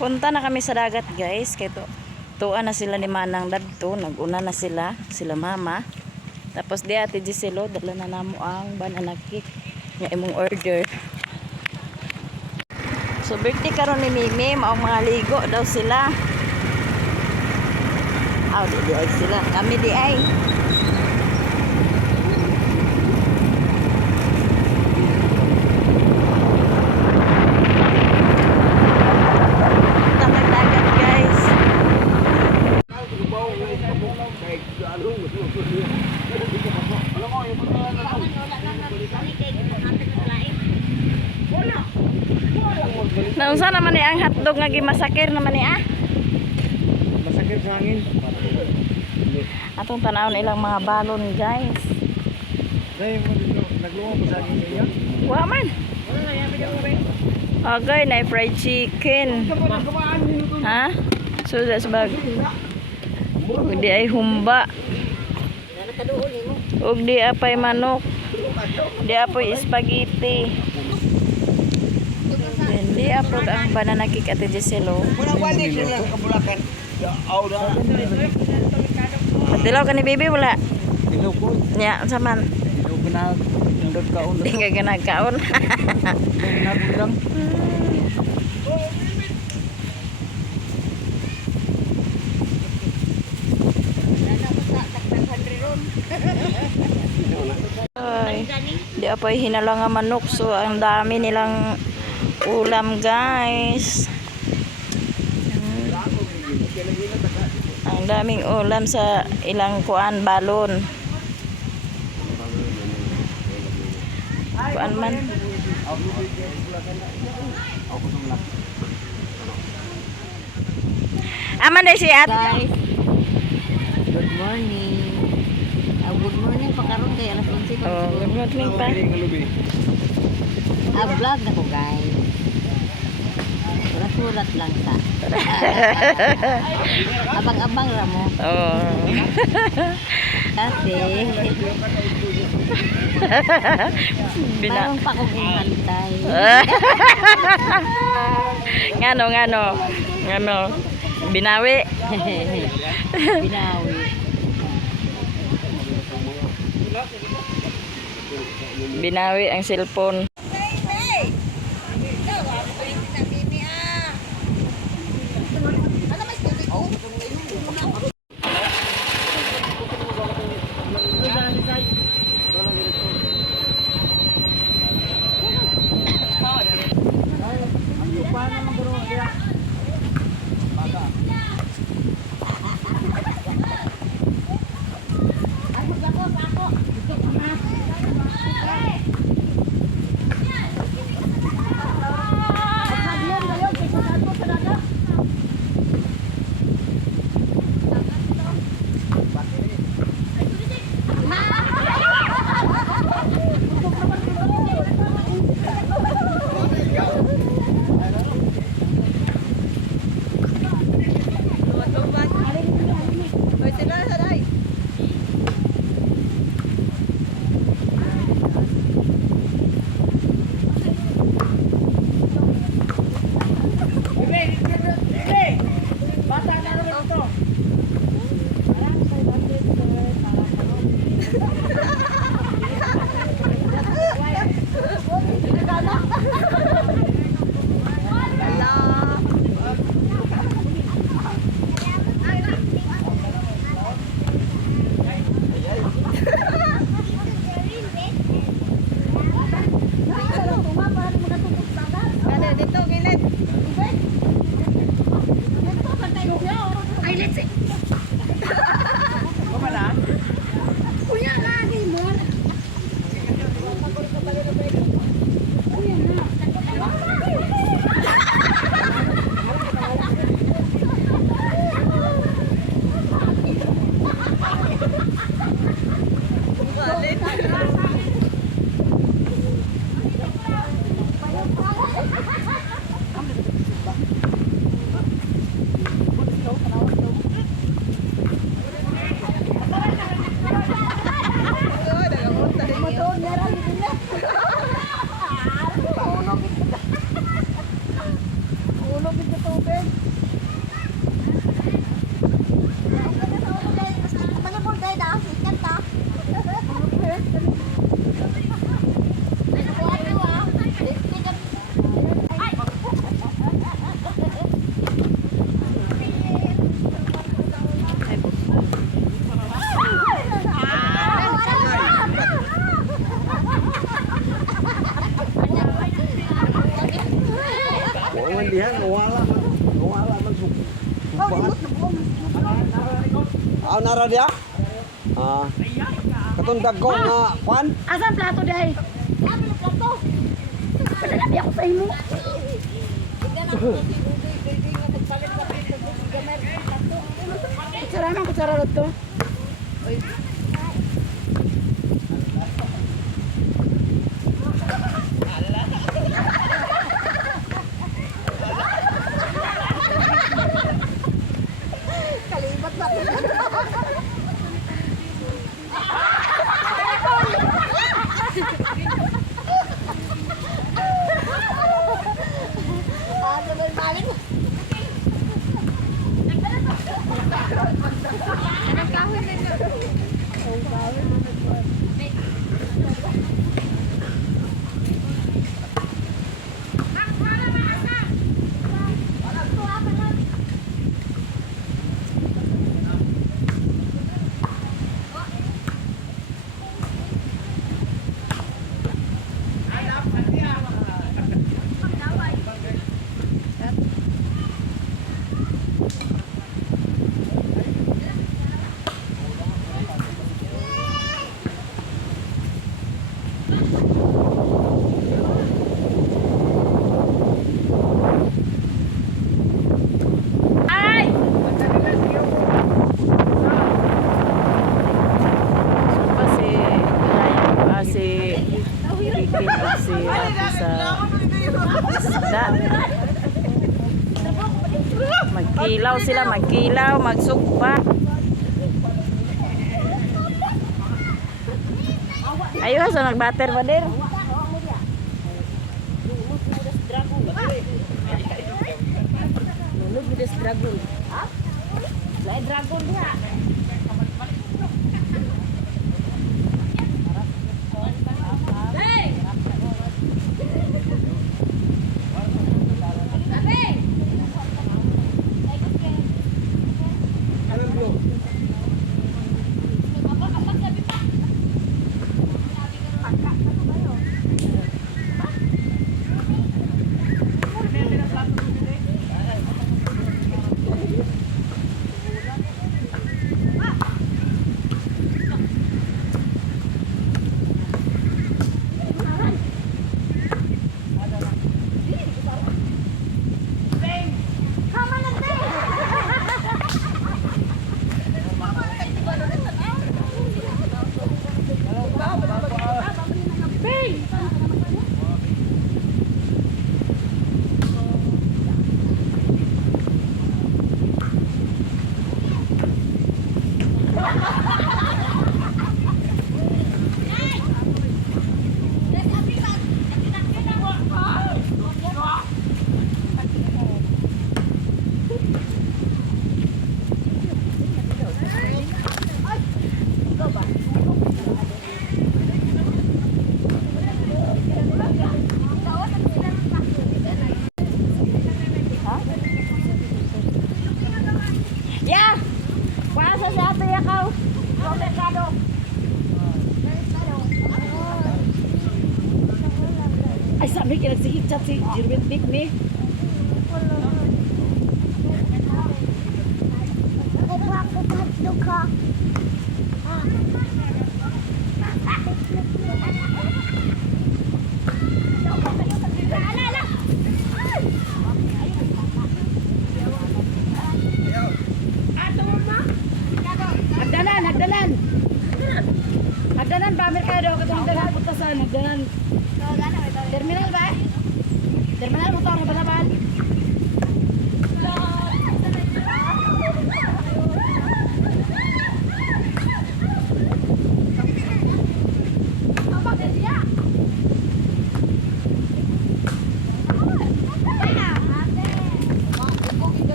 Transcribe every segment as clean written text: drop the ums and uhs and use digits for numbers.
Punta na kami sa dagat, guys. Kaya tuan na sila ni Manang Dadto. Naguna na sila mama. Tapos di ate Giselo, dala na namo ang banana cake nga imong order. So birthday karon ni Mimi, maong mga ligo daw sila. Di ay sila. Kami di ay. Naunsa naman ni ang hotdog nga gimasakir naman ni Masakit sa hangin. Atong tanawon ilang mga balon, guys. Dahil nagluwa ko sa hangin niya. Wa man. Okay, na fried chicken. Ha? So that's bag. Di ay humba. Ug di apay manok. Di apay spaghetti. Di apod ang banana cake ate Giselo. Wala sila kabulakan. Patilaw ka ni baby wala? Dilaw ko. Nya, saman. Dilaw ko na. Undot kaon. Di ka ginagkaon. Nagudang. Ay, di apay hinala nga manok. So, ang dami nilang ulam, guys. Ang daming ulam sa ilang kuan balon. Kuan man. Aman dai si at. Guys, good morning. Good morning pa karon kay alas 11 pa. Oh, good morning pa. Vlog na ko, guys. Surat lang ta. Abang-abang ra mo. Oh. Kasi mayroon pa akong hintay. Ngano. Binawi. Binawi. Binawi ang cellphone. Wala dihan, wala man. Wala man suko. Nara dia? Ah. Katong dagko nga kwan? Asan plato day? Padala ako sa imo. Kutsara man, kutsara rin to. Magkilaw sila, magkilaw, magsugpa. Ayo sa nagbater ba der? Lulog mo des dragon. Ha? Lain dragon dia. Ay, sabi kaya nagsikichat si Jerwin Big ni. Hagdanan ba merkado katong dagan putasan hagdanan. Terminal ba? Terminal mo to ang balaban.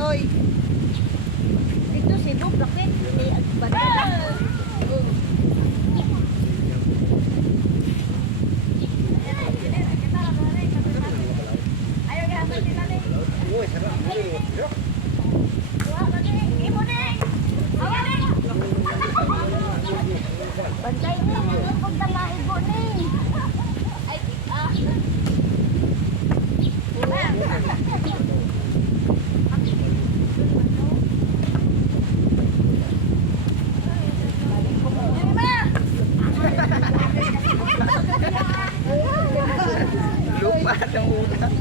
Toy. Dito si Bob, bakit? Badala. Uy, sarap. Bantay mo yung pagdalahin mo ni. Lupa ng utang.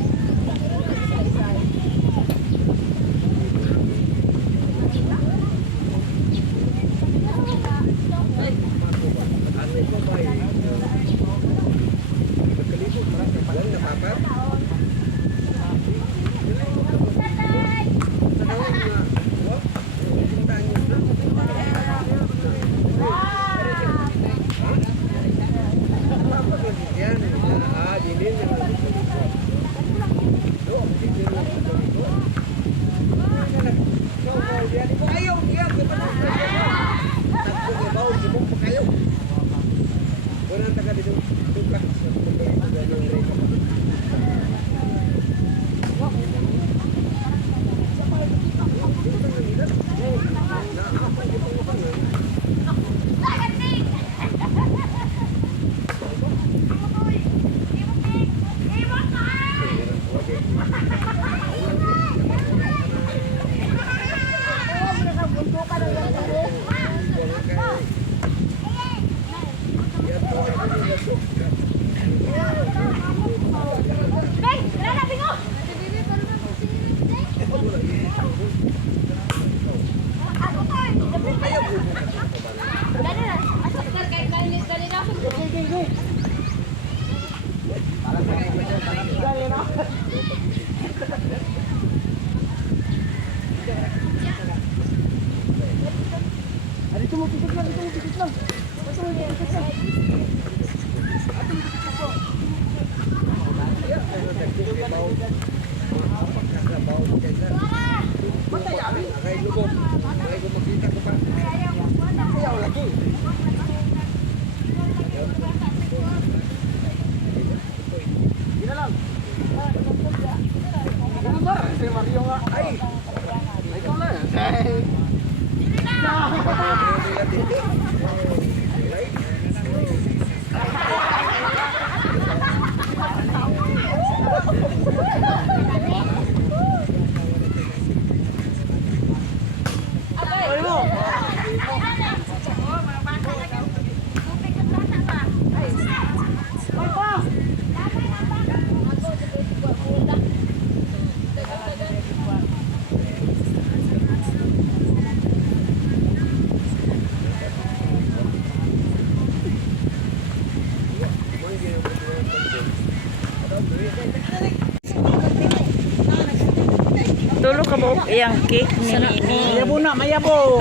Tulo ka buok iyang cake ni Nini. Mayabo na, mayabo.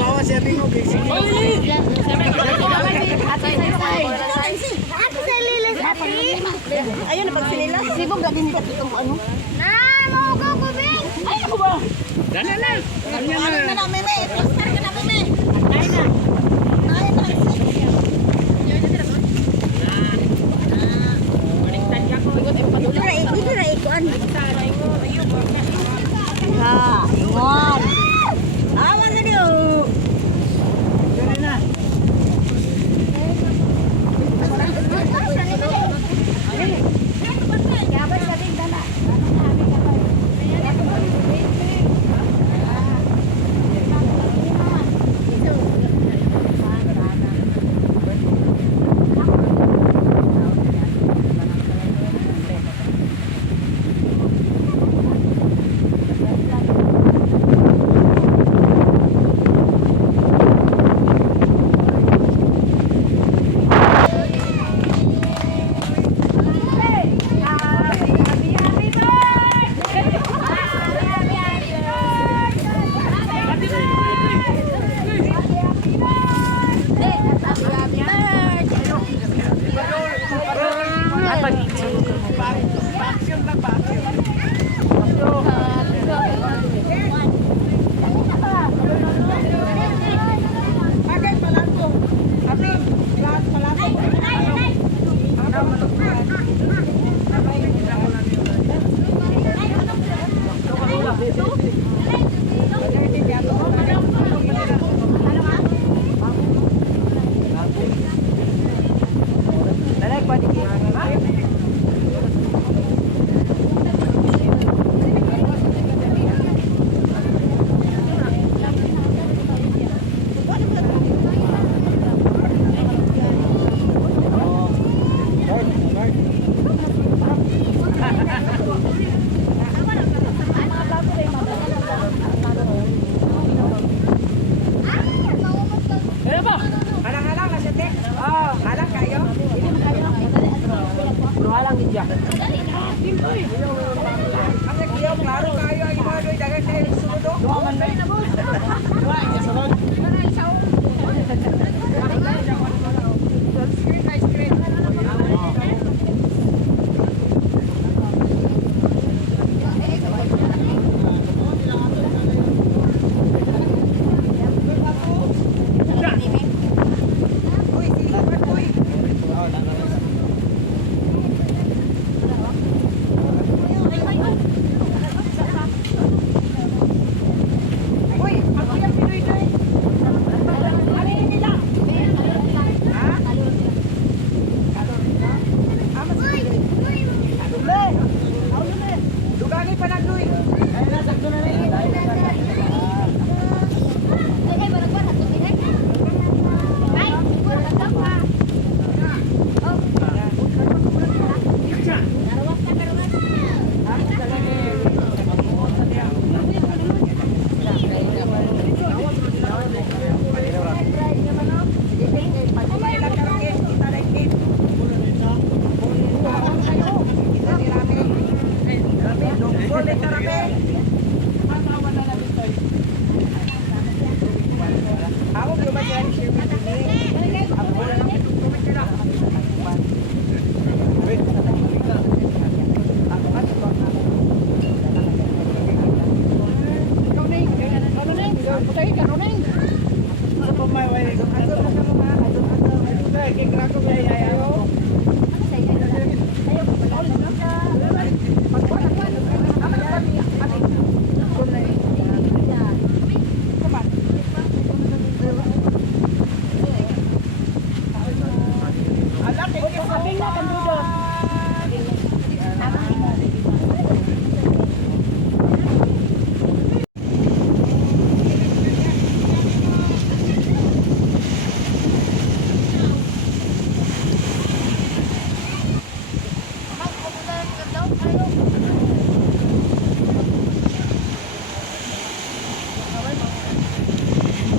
Bawa siya bingo, Ayun na pagsilila. Sibog gagin ka itong ano. Na, mau ko kubing. Ay, ako ba? Dala na. Ano na na, meme? Plaster ka na, meme. Ay na. Ay na. Dito na ikuan. Ha, ingon. Awan na niyo. Dito na.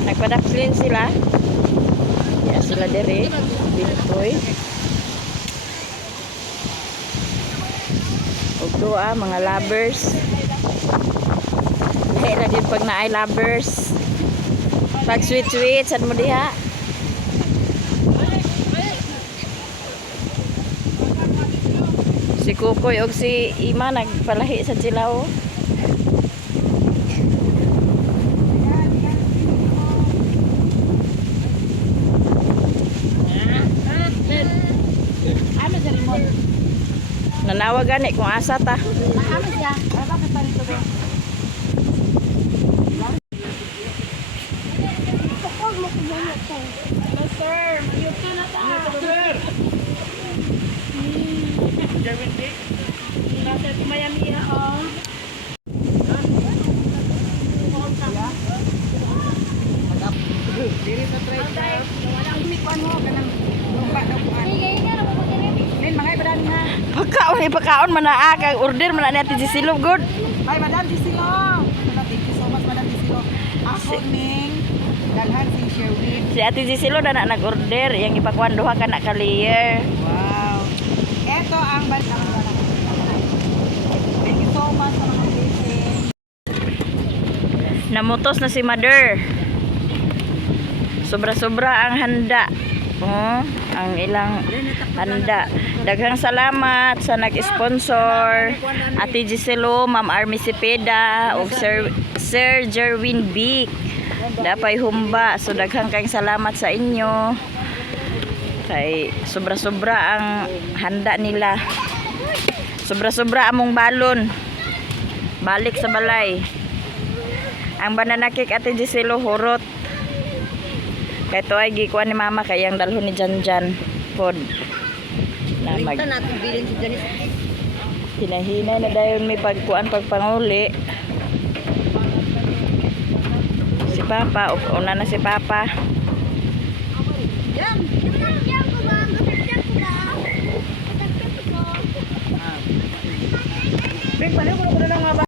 Nagpadakslin sila. Ya sila dere. Biltoy. Ug duha mga lovers. Lahi lagi pag naay lovers. Pag sweet sad mo diha. Si Kukoy og si Ima nagpalahi sa sila oh. Nanawa gani kung asa ta. Pagkaon man na kag order man na ti Silog good. Ay, Madam Gisilo. Thank you so much, Madam Gisilo. Ako ning dalhan si Sherwin. Si Ate Gisilo na nag-order yang ipakuan duha ka na ka layer. Wow. Ito ang balsa. Thank you so much sa mga blessing. Namutos na si Mother. Sobra-sobra ang handa. Oh. ang ilang handa. Daghang salamat sa nag-sponsor. Ate Giselo, Ma'am Army Cepeda, ug Sir Jerwin Vic. Dapay humba. So daghang kayong salamat sa inyo. Kay sobra-sobra ang handa nila. Sobra-sobra among balon. Balik sa balay. Ang banana cake Ate Giselo hurot. Kay to ay gikuan ni mama kay ang dalhon ni Janjan pod. Na mag Ito natin bilin si Janice. hinahinay na dayon may pagkuan pagpanguli. Si Papa, una na si Papa. Jam ko ba? Jam ko ba? Bing, paano ko na lang nga ba?